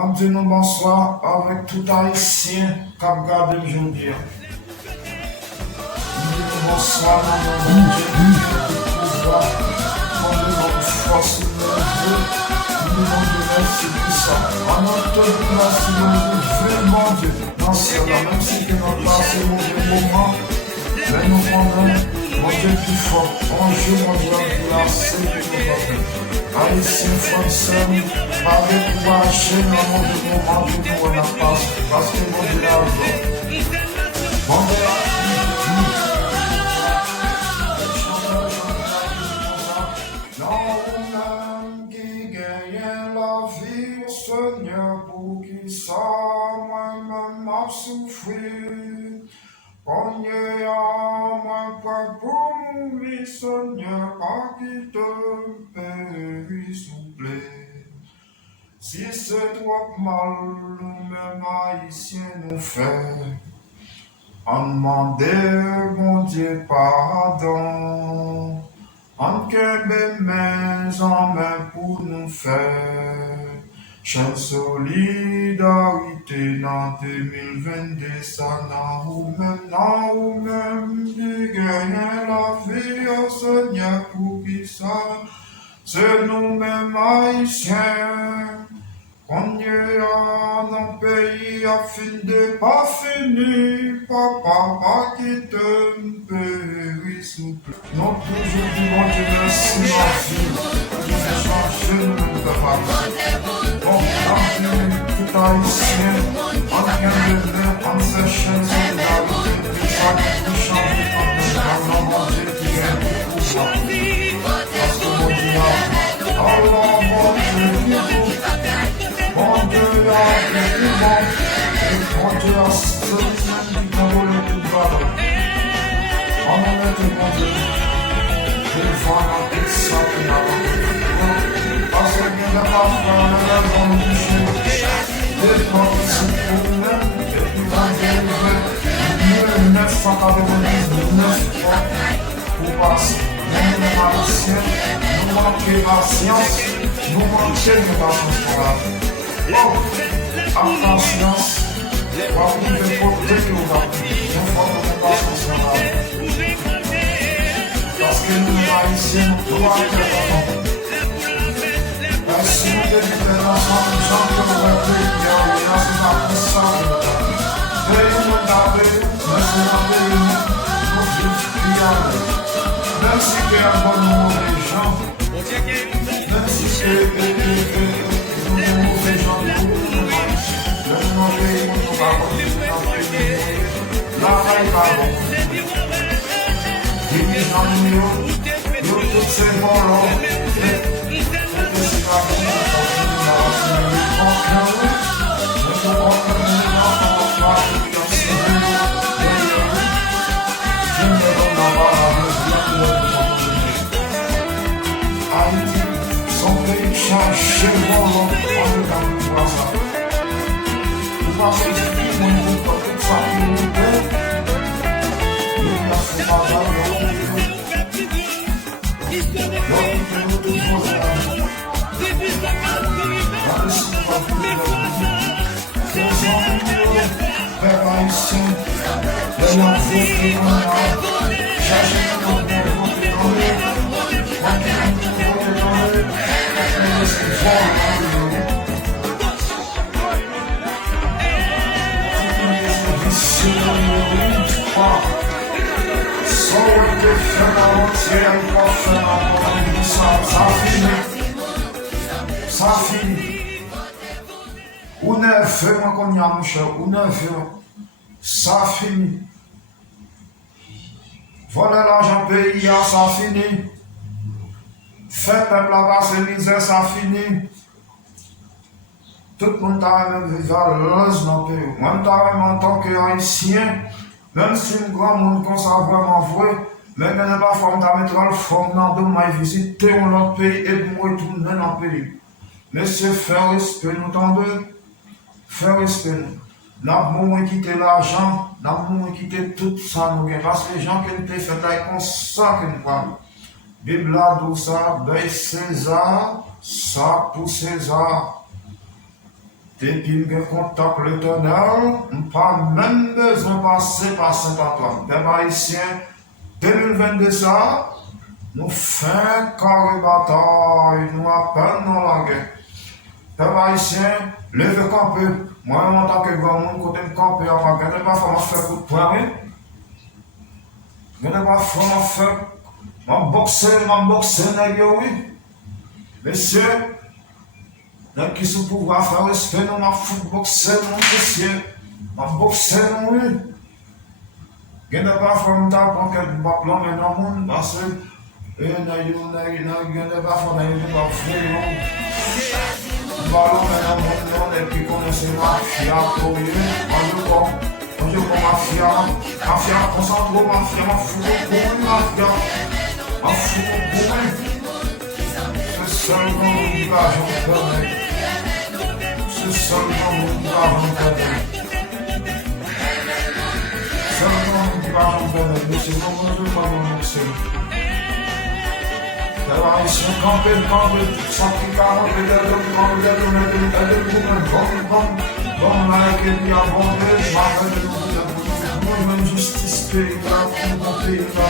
Nous disons bonsoir avec tout haïtien qui a regardé aujourd'hui. Nous disons bonsoir dans le nom de Dieu, pouvoir, comme notre force nous disons Dieu merci pour ça. En notre place, nous disons vraiment Dieu, dans cela, même si que notre place est mauvais moment, mais nous prenons mon Dieu plus fort. Bonjour, mon Dieu, pour la sécurité. Haïtien, français, avec courage, dans mon moment de nous on a passé, parce que mon Dieu l'a fait. Mon Dieu l'homme qui gagne la vie au Seigneur pour qu'il soit moi-même m'a souffert. Cognez à moi pas pour mourir, Seigneur, pas qui te périt, s'il plaît. Si c'est trop mal, nous-mêmes haïtiens nous fait, on demande, mon Dieu, pardon. En que mes en main pour nous faire. Chaque solidarité dans 2022, ça n'a ou même, qui gagne la vie au Seigneur pour qui ça. C'est nous-mêmes haïtiens. On y a dans le pays afin de pas finir, papa, pas qui te périt, s'il vous plaît. Non, toujours du bon Dieu, merci, ma fille, qui fait changer le monde de papa. Bon, tout haïtien, en vient de venir, en fait changer la vie, de chaque qui change, dans le nom de Dieu qui est pour ça. Parce que mon Dieu, alors mon Dieu, mon Dieu, mon Dieu, c'est le qui contrôle tout bas. On va mettre mon Dieu. Je vais voir la petite ça qui n'a pas de parce que bien de pas faire le rêve dans le boucher. Des fois, c'est pour nous-mêmes. Et puis, on va élever 1999 fois pour passer. Même les Haïtiens, nous manquons la science, nous manquons de patience pour la vie. Oh, en conscience, on va trouver côté que nous avons. Nous faisons de patience pour la vie. Parce que nous, les Haïtiens, nous devons être là. Si nous devons ensemble, nous sommes comme un pays qui a eu la puissance de la vie. Et nous avons, nous même si tu es un bon mauvais gens, même si tu es mauvais gens, la faille pas bon. Il est dans nous, tous ces morts, son pays cherche mon nom en dedans de ça. Vous pensez que mon nom pour toute sa communauté, il a fait pas mal de ça finit. Ou ne fait, moi, qu'on y a, mon cher, ou ne fait, ça finit. Voler l'argent pays, ça finit. Faire peuple à passer misère, ça finit. Tout le monde a même valeureuse dans le pays. Même en tant qu'haïtien, même si un grand monde qu'on s'en vraiment vrai, mais il n'y a pas de forme d'mettre le forme dans le monde, visiter un autre pays et de moi retourner dans le pays. Mais c'est faire respect, nous tendons. Faire respect, nous. Nous avons quitté l'argent, nous avons quitté tout ça, nous. Parce que les gens qui ont fait là, comme ça que nous parlons. Bible a dit ça, ben César, ça pour César. Depuis que contact l'éternel, on n'a pas même besoin de passer par Saint-Antoine. Peuple haïtien, 2022 ça, nous faisons carré bataille, nous appelons dans la guerre. Peuple haïtien, levez camper. Moi, en tant que grand monde, côté de camper, on va gagner pas faire coup de poing. Gagner pas faire, boxer, oui. Messieurs, donc, qui sont pouvoir faire respect, nous m'a boxer, mon monsieur. M'a boxer, oui. Gagner pas faire un tas pour qu'elle ne va pas dans le monde, parce que, gagner pas faire un ballon dans le monde, et puis connaissez mafia, pour lui, on joue comme mafia, concentre, mafia, c'est seulement une page en connerie. C'est seulement une page en connerie. Seulement une page en connerie. Mais c'est non, je ne veux pas m'annoncer. Alors, ils sont campés, sans qui carrément, bon, là, et puis abondé, je m'appelle le monde, justice pays, la pays, la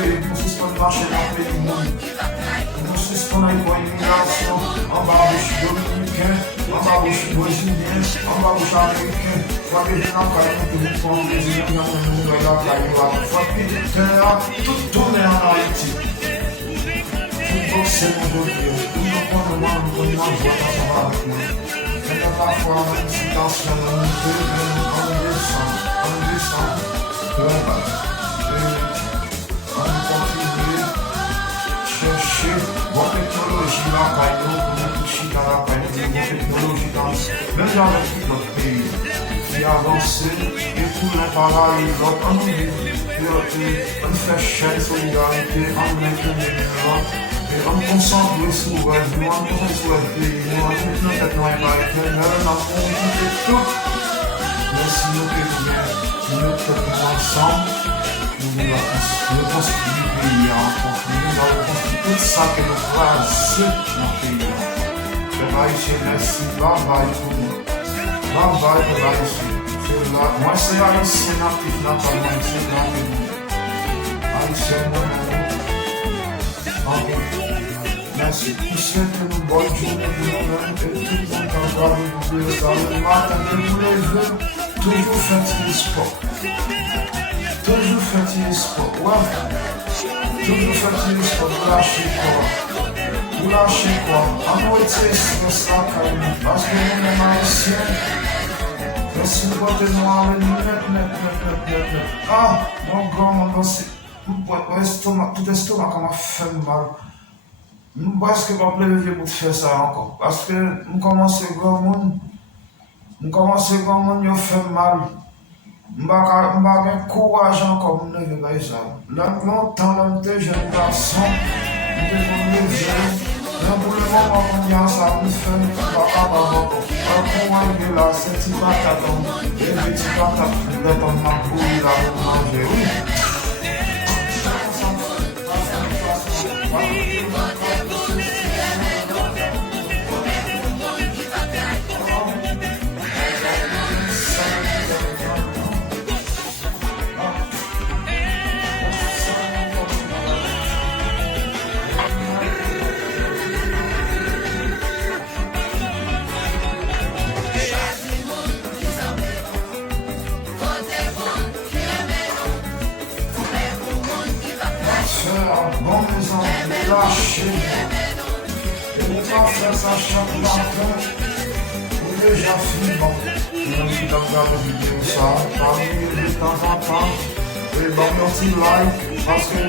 pays, mon système marché dans le pays du monde. On a une immigration en barbouche dominicain, en barbouche brésilien, en barbouche américain. Soit que les gens qui ont été en Brésil, ils ont une nouvelle affaire. Soit que tout tourne en Haïti. Tout c'est mon Dieu. Tout le monde nous voit ensemble avec nous. C'est parfois une situation en descend. On continue. Chercher vos technologies là, pour toucher dans la vos technologies même dans notre pays, qui avance et tout le travail, on fait chaîne solidarité, on met et on concentre sur le pays, on concentre sur le pays, on a toute notre tête noire par l'éternel, on a concentré tout. Mais si nous faisons ensemble, nous construisons le pays encore. Nous allons construire tout ça que nous faisons dans le pays. Le Haïtien, merci. Bye bye pour nous. Bye bye pour l'Haïtien. Moi, c'est Haïtien natif, naturellement, c'est dans le monde. Haïtien, merci. Qui souhaite une bonne journée de nous-mêmes et tout le monde dans le matin de tous les jours. Toujours fatigué sport. Toujours fatigué sport. Ouais. Toujours fatigué sport. Vous lâchez quoi? Vous lâchez quoi? En moitié, c'est ça quand même. Parce que nous, les Haïtiens, mais si vous portez noir, net. Ah, mon grand, mon grand, c'est. Tout estomac, comme a fait mal. Parce que je ne vais pas faire ça encore. Parce que je commence à grand monde. Je commence à grand monde, je fais mal. Je n'ai pas courage encore, je ne vais pas faire ça. Longtemps, je suis jeune garçon. Je vais me lever. Pour le moment, on ça, on fait un peu pour arriver là, c'est un petit bataton. Et le petit bataton, le temps de ma bouille, là, pour manger. Oui. Bon maison, lâchez. Et ne pas faire ça chaque matin. Ou déjà fini, bon. Je me suis regardé la vidéo ça, parmi de temps en temps. Et bon, merci like, parce que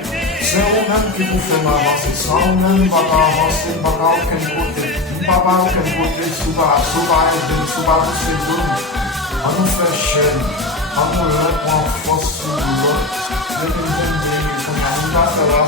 c'est vous-même qui vous fait avancer. Sans vous-même, pas avancer, pas aucun côté. Pas aucun côté, souvent, c'est bon. On nous fait chaîne. On nous reprend force sur l'autre. 2022, on va faire la.